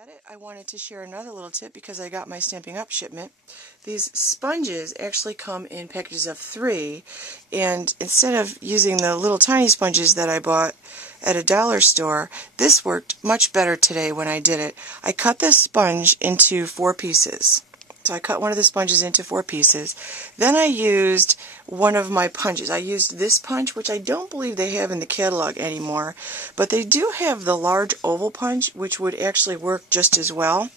at it, I wanted to share another little tip because I got my Stampin' Up! Shipment. These sponges actually come in packages of 3, and instead of using the little tiny sponges that I bought at a dollar store, this worked much better today when I did it. I cut this sponge into 4 pieces. So I cut one of the sponges into 4 pieces. Then I used one of my punches. I used this punch, which I don't believe they have in the catalog anymore, but they do have the large oval punch, which would actually work just as well.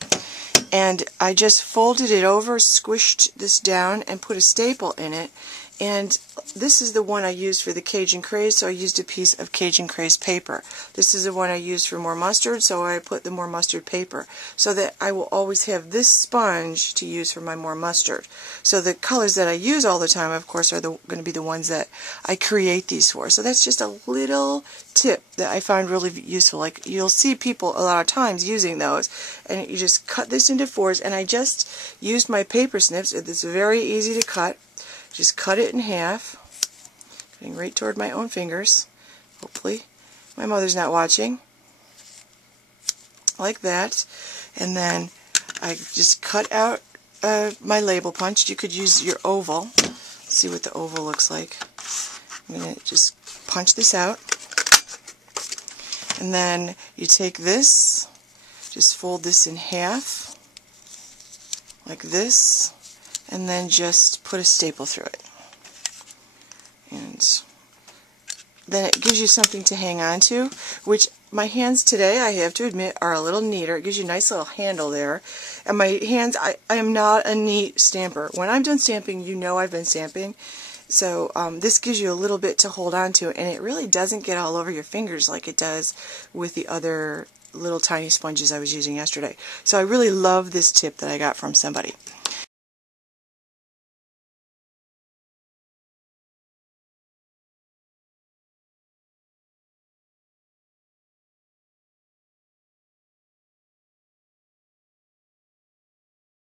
And I just folded it over, squished this down, and put a staple in it. And this is the one I used for the Cajun Craze, so I used a piece of Cajun Craze paper. This is the one I used for more mustard, so I put the more mustard paper, so that I will always have this sponge to use for my more mustard. So the colors that I use all the time, of course, are going to be the ones that I create these for. So that's just a little tip that I find really useful. Like, you'll see people a lot of times using those, and you just cut this into 4s, and I just used my paper snips. It's very easy to cut. Just cut it in half, getting right toward my own fingers. Hopefully my mother's not watching. Like that. And then I just cut out my label punch. You could use your oval. See what the oval looks like. I'm going to just punch this out. And then you take this, just fold this in half, like this, and then just put a staple through it. And then it gives you something to hang on to, which my hands today, I have to admit, are a little neater. It gives you a nice little handle there. And my hands, I am not a neat stamper. When I'm done stamping, you know I've been stamping. So this gives you a little bit to hold on to, and it really doesn't get all over your fingers like it does with the other little tiny sponges I was using yesterday. So I really love this tip that I got from somebody.